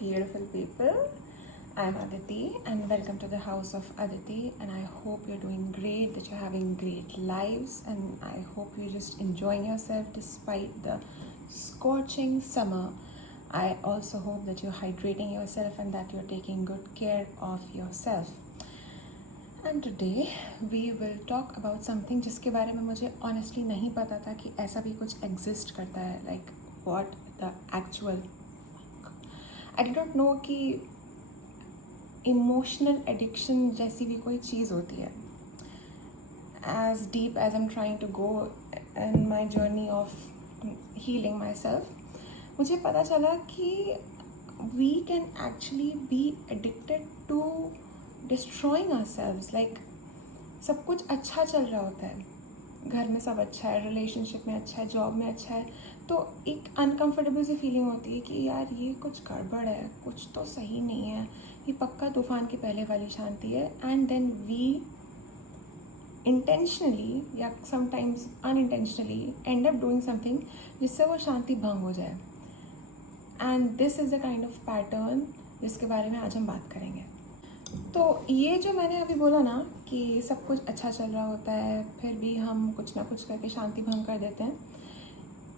beautiful people. I'm Aditi and welcome to the house of Aditi, and I hope you're doing great, that you're having great lives, and I hope you're just enjoying yourself despite the scorching summer. I also hope that you're hydrating yourself and that you're taking good care of yourself. And today we will talk about something जिसके बारे में मुझे honestly नहीं पता था कि ऐसा भी कुछ exist करता है, like what the actual I did not know कि emotional addiction जैसी भी कोई चीज़ होती है. As deep as I'm trying to go in my journey of healing myself, मुझे पता चला कि we can actually be addicted to destroying ourselves. Like सब कुछ अच्छा चल रहा होता है, घर में सब अच्छा है, रिलेशनशिप में अच्छा है, जॉब में अच्छा है, तो एक अनकंफर्टेबल सी फीलिंग होती है कि यार ये कुछ गड़बड़ है, कुछ तो सही नहीं है, ये पक्का तूफान के पहले वाली शांति है. एंड देन वी इंटेंशनली या sometimes unintentionally and up doing something जिससे वो शांति भंग हो जाए. And this is the kind of pattern जिसके बारे में आज हम बात करेंगे. तो ये जो मैंने अभी बोला ना कि सब कुछ अच्छा चल रहा होता है फिर भी हम कुछ ना कुछ करके शांति भंग कर देते हैं,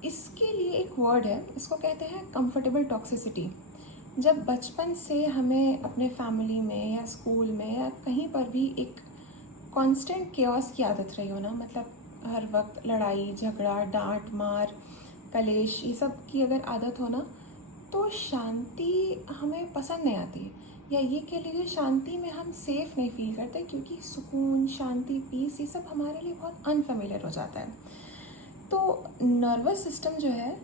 इसके लिए एक वर्ड है, इसको कहते हैं कंफर्टेबल टॉक्सिसिटी. जब बचपन से हमें अपने फैमिली में या स्कूल में या कहीं पर भी एक कांस्टेंट केओस की आदत रही हो ना, मतलब हर वक्त लड़ाई झगड़ा डांट मार कलेश ये सब की अगर आदत हो ना, तो शांति हमें पसंद नहीं आती, या ये कह लीजिए शांति में हम सेफ़ नहीं फील करते, क्योंकि सुकून शांति पीस ये सब हमारे लिए बहुत अनफेमिलियर हो जाता है. तो नर्वस सिस्टम जो है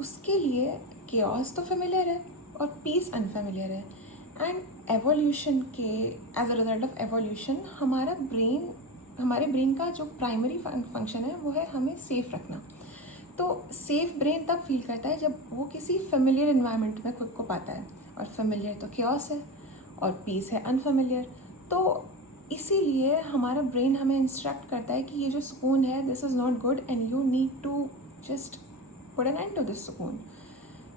उसके लिए केओस तो फेमिलियर है और पीस अनफेमिलियर है. एंड एवोल्यूशन के as a result of evolution हमारे ब्रेन का जो प्राइमरी फंक्शन है वो है हमें सेफ़ रखना. तो सेफ़ ब्रेन तब फील करता है जब वो किसी फेमिलियर इन्वायरमेंट में खुद को पाता है, और फेमिलियर तो केओस है और पीस है अनफेमिलियर. तो इसीलिए हमारा ब्रेन हमें इंस्ट्रक्ट करता है कि ये जो सुकून है this is not good and you need to just put an end to this सुकून.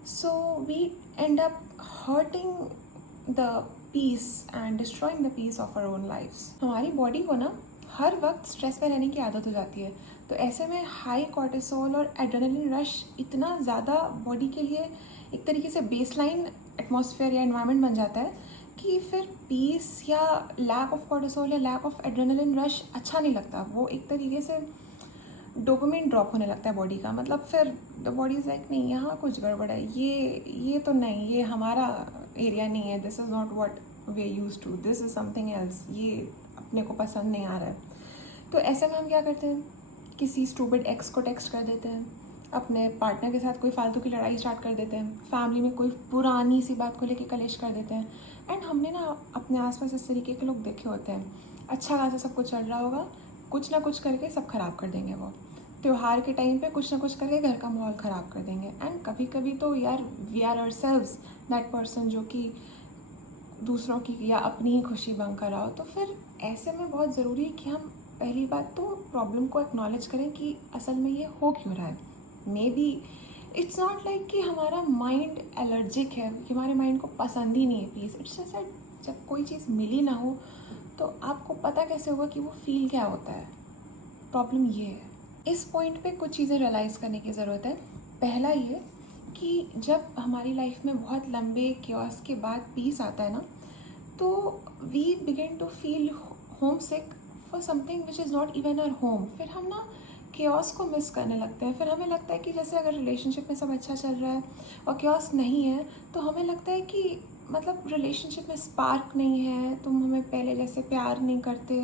So we end up hurting the peace and destroying the peace of our own lifes. हमारी बॉडी को ना हर वक्त स्ट्रेस में रहने की आदत हो जाती है, तो ऐसे में हाई कॉर्टिसोल और एड्रेनलिन रश इतना ज़्यादा बॉडी के लिए एक तरीके से बेसलाइन एटमॉस्फेयर या एनवायरनमेंट बन जाता है कि फिर पीस या लैक ऑफ कॉर्टिसोल या लैक ऑफ एड्रेनलिन रश अच्छा नहीं लगता. वो एक तरीके से डोपामाइन ड्रॉप होने लगता है बॉडी का, मतलब फिर द बॉडी इज़ लाइक नहीं यहाँ कुछ गड़बड़ है, ये तो नहीं, ये हमारा एरिया नहीं है, this is not what we are used to, this is something else, ये अपने को पसंद नहीं आ रहा है. तो ऐसे में हम क्या करते हैं, किसी स्टूपिड एक्स को टेक्स्ट कर देते हैं, अपने पार्टनर के साथ कोई फालतू की लड़ाई स्टार्ट कर देते हैं, फैमिली में कोई पुरानी सी बात को लेके कलेश कर देते हैं. एंड हमने ना अपने आसपास इस तरीके के लोग देखे होते हैं, अच्छा खासा सब कुछ चल रहा होगा, कुछ ना कुछ करके सब खराब कर देंगे. वो त्यौहार के टाइम पे कुछ ना कुछ करके घर का माहौल ख़राब कर देंगे. एंड कभी कभी तो यार we are ourselves that person जो कि दूसरों की या अपनी ही खुशी भंग कर रहा हो. तो फिर ऐसे में बहुत ज़रूरी है कि हम पहली बात तो प्रॉब्लम को एक्नॉलेज करें कि असल में ये हो क्यों रहा है. May be it's not like कि हमारा माइंड एलर्जिक है, कि हमारे माइंड को पसंद ही नहीं है पीस. इट्स जस्ट जब कोई चीज़ मिली ना हो तो आपको पता कैसे होगा कि वो फील क्या होता है. प्रॉब्लम ये है. इस पॉइंट पे कुछ चीज़ें रियलाइज़ करने की ज़रूरत है. पहला ये कि जब हमारी लाइफ में बहुत लंबे केओस के बाद पीस आता है ना, तो we begin to feel homesick for something which is not even our home. फिर हम ना केओस को मिस करने लगते हैं. फिर हमें लगता है कि जैसे अगर रिलेशनशिप में सब अच्छा चल रहा है और केओस नहीं है, तो हमें लगता है कि मतलब रिलेशनशिप में स्पार्क नहीं है, तुम हमें पहले जैसे प्यार नहीं करते,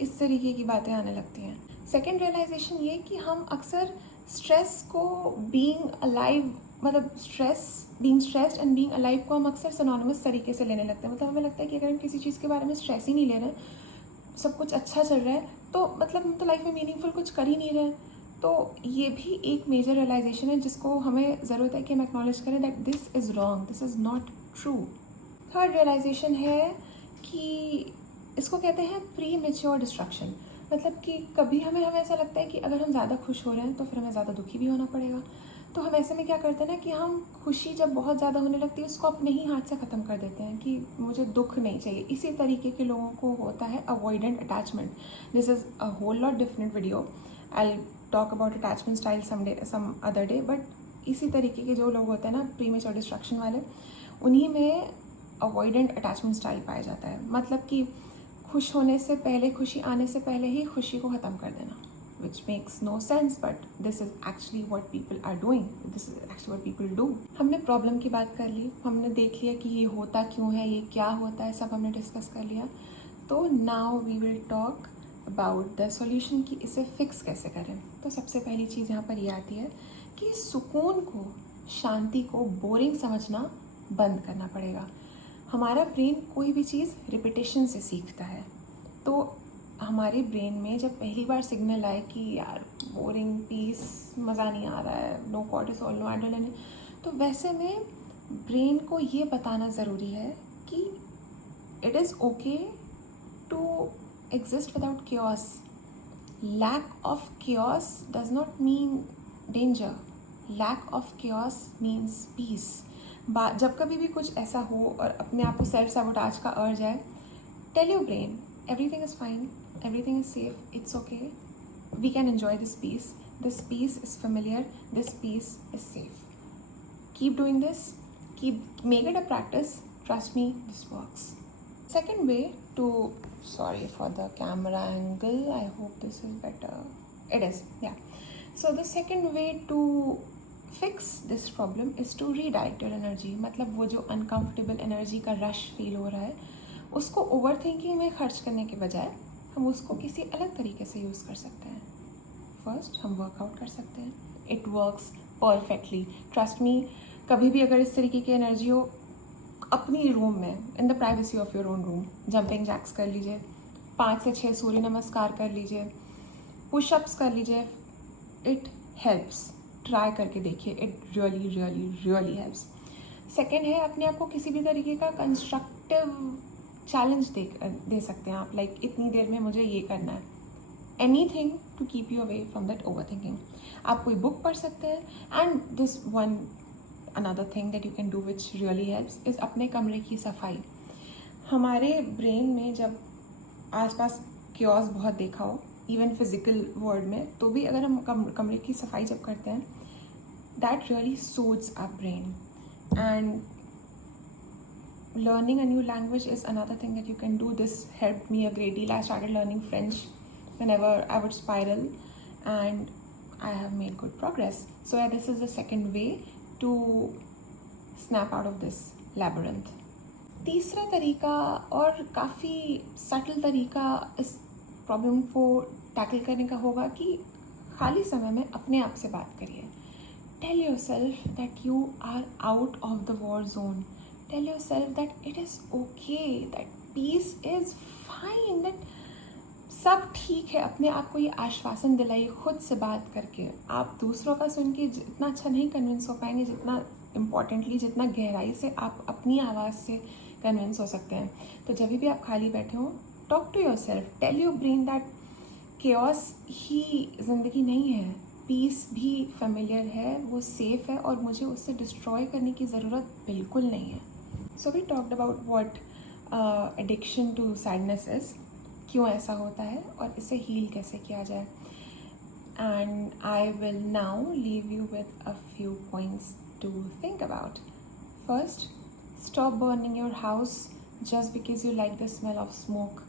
इस तरीके की बातें आने लगती हैं. सेकेंड रियलाइजेशन ये कि हम अक्सर स्ट्रेस को बीइंग अलाइव, मतलब being stressed and being alive को हम अक्सर सिनोनिमस तरीके से लेने लगते हैं. मतलब हमें लगता है कि अगर हम किसी चीज़ के बारे में स्ट्रेस ही नहीं ले रहे, सब कुछ अच्छा चल रहा है, तो मतलब हम तो लाइफ में मीनिंगफुल कुछ कर ही नहीं रहे. तो ये भी एक मेजर रियलाइजेशन है जिसको हमें ज़रूरत है कि हम एक्नॉलेज करें that this is wrong, this is not true. Third realisation है कि इसको कहते हैं प्री मेच्योर डिस्ट्रक्शन. मतलब कि कभी हमें ऐसा लगता है कि अगर हम ज़्यादा खुश हो रहे हैं तो फिर हमें ज़्यादा दुखी भी होना पड़ेगा, तो हम ऐसे में क्या करते हैं ना कि हम खुशी जब बहुत ज़्यादा होने लगती है उसको अपने ही हाथ से ख़त्म कर देते हैं कि मुझे दुख नहीं चाहिए। इसी तरीके के लोगों को होता है avoidant attachment. This is a whole lot different video, I talk about attachment style some other day. But इसी तरीके के जो लोग होते हैं ना प्रीमेच्योर डिस्ट्रक्शन वाले, उन्हीं में अवॉइडेंट अटैचमेंट स्टाइल पाया जाता है। मतलब कि खुश होने से पहले, खुशी आने से पहले ही खुशी को ख़त्म कर देना, which makes no sense, but this is actually what people are doing. This is actually what people do. हमने प्रॉब्लम की बात कर ली, हमने देख लिया कि ये होता क्यों है, ये क्या होता है, सब हमने डिस्कस कर लिया। तो now we will talk about the solution कि इसे फिक्स कैसे करें। तो सबसे पहली चीज़ यहाँ पर ये आती है कि सुकून को, शांति को बोरिंग समझना बंद करना पड़ेगा। हमारा ब्रेन कोई भी चीज़ रिपीटेशन से सीखता है। तो हमारे ब्रेन में जब पहली बार सिग्नल आए कि यार बोरिंग, पीस, मज़ा नहीं आ रहा है, नो कॉर्टिसोल, नो एड्रेनलिन, तो वैसे में ब्रेन को ये बताना ज़रूरी है कि it is okay to exist without chaos. Lack of chaos does not mean danger. Lack of chaos means peace. जब कभी भी कुछ ऐसा हो और अपने आप को सेल्फ सैबोटाज का अर्ज है, tell your brain everything is fine, everything is safe, it's okay, we can enjoy this peace is familiar, this peace is safe. Keep doing this, make it a practice, trust me, this works. Second way to, sorry for the camera angle, I hope this is better, it is, yeah. So the second way to fix this problem is to redirect your energy. मतलब वो जो uncomfortable energy का rush feel हो रहा है, उसको over thinking में खर्च करने के बजाय हम उसको किसी अलग तरीके से यूज़ कर सकते हैं। फर्स्ट हम वर्कआउट कर सकते हैं, it works perfectly, trust me. कभी भी अगर इस तरीके की एनर्जी हो, अपनी रूम में, in the privacy of your own room, jumping jacks कर लीजिए, 5 से 6 सूर्य नमस्कार कर लीजिए, पुशअप्स कर लीजिए, इट हेल्प्स। ट्राई करके देखिए, it really really really helps. Second है, अपने आप को किसी भी तरीके का कंस्ट्रक्टिव चैलेंज दे सकते हैं आप, लाइक इतनी देर में मुझे ये करना है, anything to keep you away from that overthinking. आप कोई बुक पढ़ सकते हैं। And this one another thing that you can do which really helps is अपने कमरे की सफाई। हमारे ब्रेन में जब आसपास क्योस बहुत देखा हो, इवन फिजिकल वर्ल्ड में, तो भी अगर हम कमरे की सफाई जब करते हैं, that really soothes our brain. And learning a new language is another thing that you can do. This helped me a great deal. I started learning French whenever I would spiral, and I have made good progress. So yeah, this is the second way to snap out of this labyrinth. तीसरा तरीका और काफ़ी subtle तरीका इस problem को tackle करने का होगा कि खाली समय में अपने आप से बात करिए। Tell yourself that you are out of the war zone. Tell yourself that it is okay, that peace is fine, that सब ठीक है। अपने आप को ये आश्वासन दिलाइए खुद से बात करके। आप दूसरों का सुन के इतना अच्छा नहीं कन्विंस हो पाएंगे जितना इम्पॉर्टेंटली, जितना गहराई से आप अपनी आवाज़ से कन्विंस हो सकते हैं। तो जब भी आप खाली बैठे हो, talk to yourself, tell your brain that chaos ही ज़िंदगी नहीं है, पीस भी फेमिलियर है, वो सेफ़ है और मुझे उससे डिस्ट्रॉय करने की ज़रूरत बिल्कुल नहीं है। So we talked about what addiction to sadness is, क्यों ऐसा होता है और इसे हील कैसे किया जाए। And I will now leave you with a few points to think about. First, stop burning your house just because you like the smell of smoke.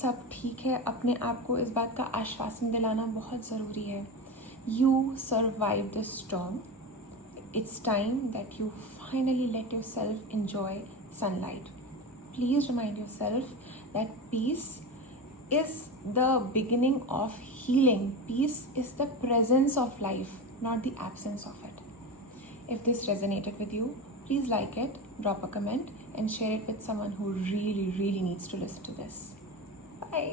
सब ठीक है, अपने आप को इस बात का आश्वासन दिलाना बहुत ज़रूरी है। You survive the storm, it's time that you finally let yourself enjoy sunlight. Please remind yourself that peace is the beginning of healing. Peace is the presence of life, not the absence of it. If this resonated with you, please like it, drop a comment, and share it with someone who really, really needs to listen to this. Bye.